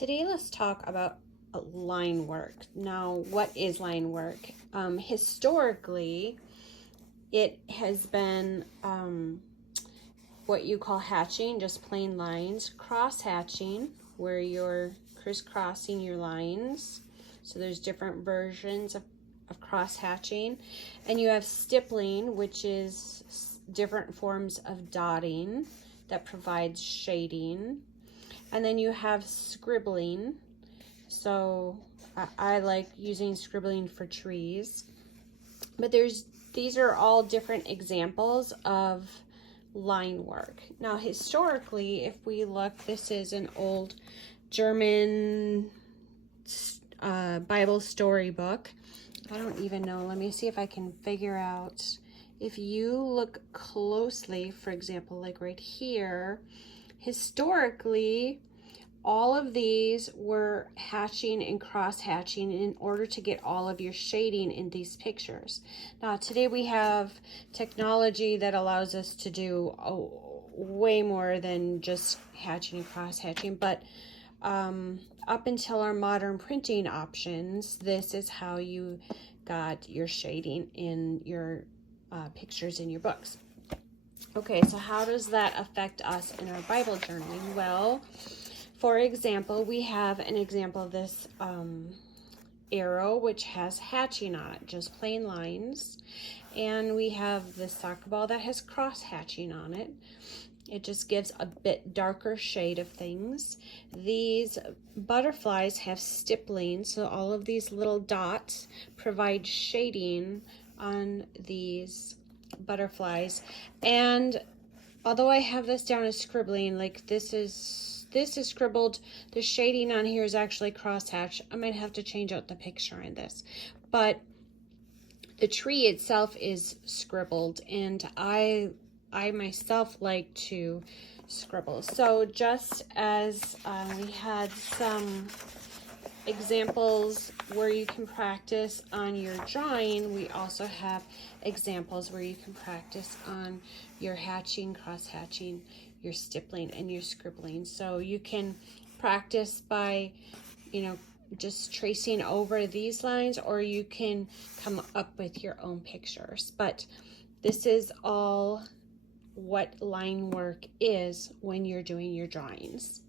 Today let's talk about line work. Now, what is line work? Historically, it has been what you call hatching, just plain lines. Cross hatching, where you're crisscrossing your lines. So there's different versions of cross hatching. And you have stippling, which is different forms of dotting that provides shading. And then you have scribbling. So I like using scribbling for trees. But these are all different examples of line work. Now, historically, if we look, this is an old German Bible storybook. I don't even know. Let me see if I can figure out. If you look closely, for example, like right here, historically, all of these were hatching and cross hatching in order to get all of your shading in these pictures. Now, today we have technology that allows us to do way more than just hatching and cross hatching, but up until our modern printing options, this is how you got your shading in your pictures in your books. Okay, so how does that affect us in our Bible journaling? Well, for example, we have an example of this arrow, which has hatching on it, just plain lines. And we have the soccer ball that has cross hatching on it. It just gives a bit darker shade of things. These butterflies have stippling, so all of these little dots provide shading on these butterflies. And although I have this down as scribbling, like this is scribbled, the shading on here is actually crosshatch. I might have to change out the picture in this, but the tree itself is scribbled, and I myself like to scribble. So just as we had some examples where you can practice on your drawing, we also have examples where you can practice on your hatching, cross hatching, your stippling, and your scribbling. So you can practice by, just tracing over these lines, or you can come up with your own pictures. But this is all what line work is when you're doing your drawings.